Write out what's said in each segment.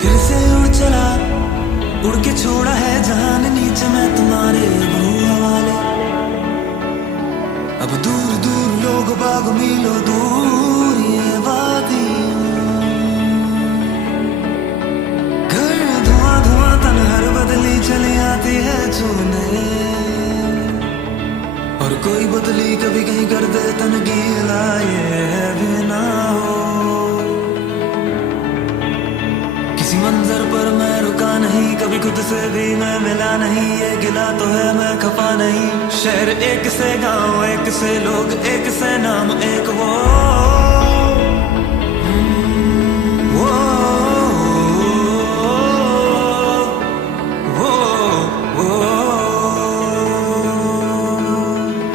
फिर से उड़ चला, उड़ के छोड़ा है जहान नीचे मैं तुम्हारे वो हवाले। अब दूर दूर लोग बाग मीलों दूर ये वादियां, घर धुआं धुआं तन हर बदली चली आती है छूने, और कोई बदली कभी कहीं कर दे तन गीला ये भी ना हो। किसी मंजर पर मैं रुका नहीं, कभी खुद से भी मैं मिला नहीं, ये गिला तो है मैं खफा नहीं। शहर एक से गांव, एक से लोग, एक से नाम, एक वो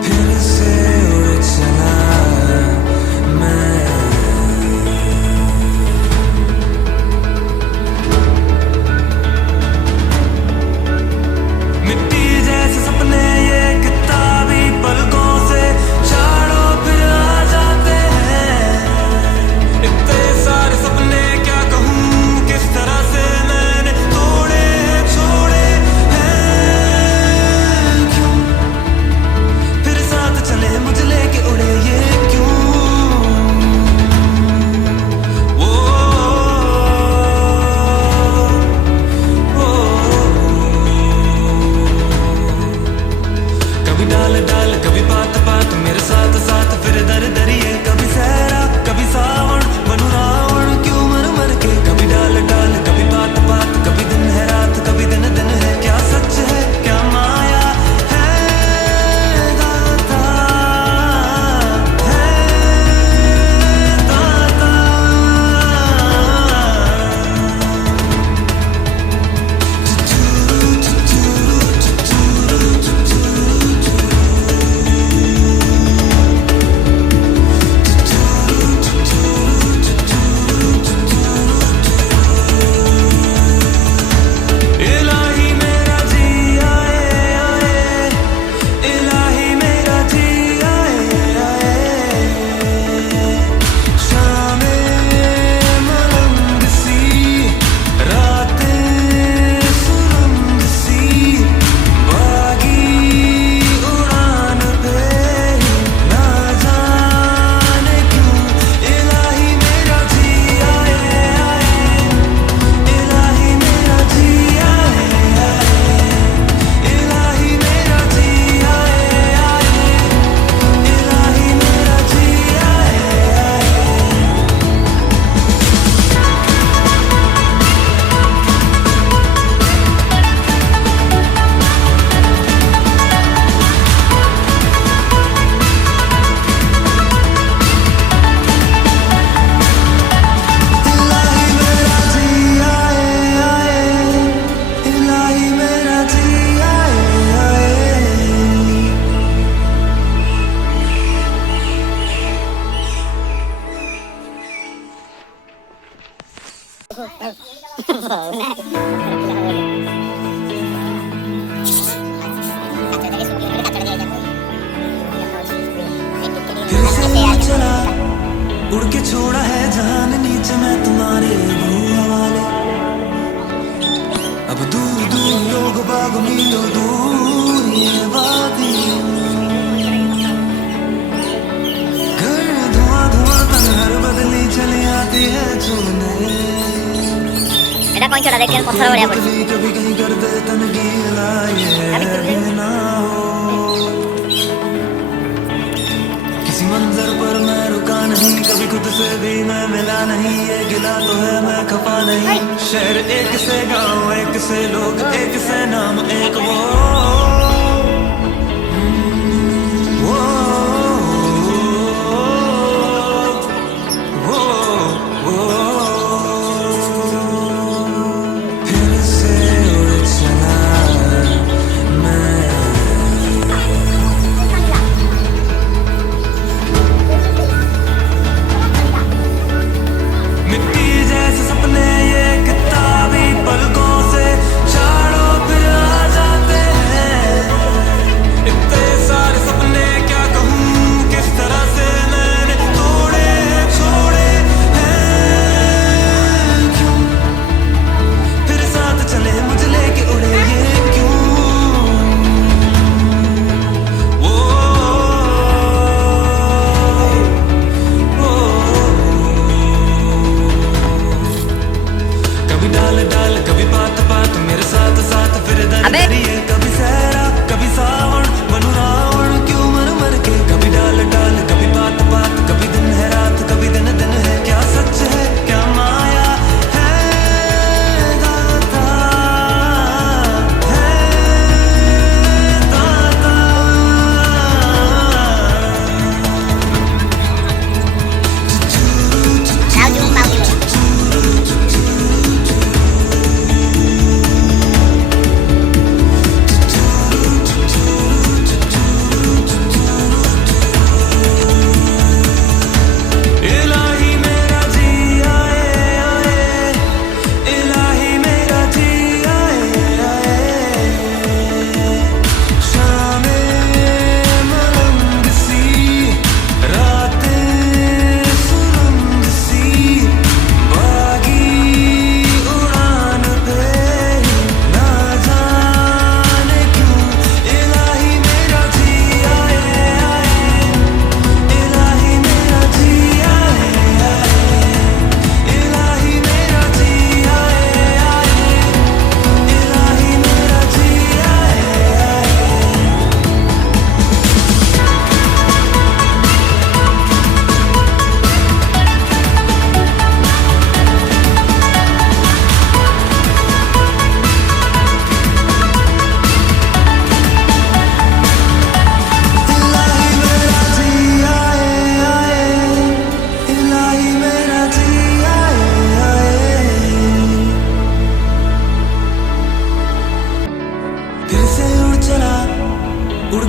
फिर से उड़ चला मैं। मिट्टी जैसे सपने ये किताबी पलकों से झाड़ों फिर आ जाते हैं। इतने सारे सपने क्या कहूँ, किस तरह से मैंने तोड़े हैं, छोड़े हैं। क्यों फिर साथ चले मुझे लेके उड़े ये क्यों। ओ, कभी डाल डाल कभी पात पात मेरे साथ साथ फिर दर दरिए। कभी सहरा कभी सावन बनू रावण क्यों मर मर के। कभी डाल डाल कभी पात पात, कभी दिन है रात कभी दिन दिन है। क्या सच है क्या माया है दाता, है दाता। इलाही मेरा जी आए आए, इलाही मेरा जी आए आए। शामें मलंग सी, रातें सुरंग सी, बागी उड़ान पे ही ना जाने क्यों। इलाही मेरा जी आए आए, इलाही मेरा जी आए आए, इलाही मेरा जी आए आए, इलाही मेरा जी आए आए। इलाही मेरा जी आए आए, इलाही मेरा जी आए आए। फिर से उड़ चला, उड़ के छोड़ा है जहान नीचे मैं तुम्हारे वो हवाले। अब दूर दूर लोग बाग मीलों दूर ये वादियां, घर धुआं धुआं तन हर बदली चली आती है छूने, এটা কোন চড়া দেখেন পথর বাড়িয়া পড়ছে। बदली कभी कहीं कर दे तन गीला ये भी ना हो। किसी मंजर पर मैं रुका नहीं, कभी खुद से भी मैं मिला नहीं, ये गिला तो है मैं खफा नहीं। शहर एक से गांव, एक से लोग, एक से नाम, एक वो फिर से उड़ चला मैं। मिट्टी जैसे सपने ये किताबी पलकों से झाड़ों फिर आ जाते हैं।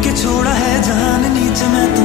के छोड़ा है जहान नीचे मैं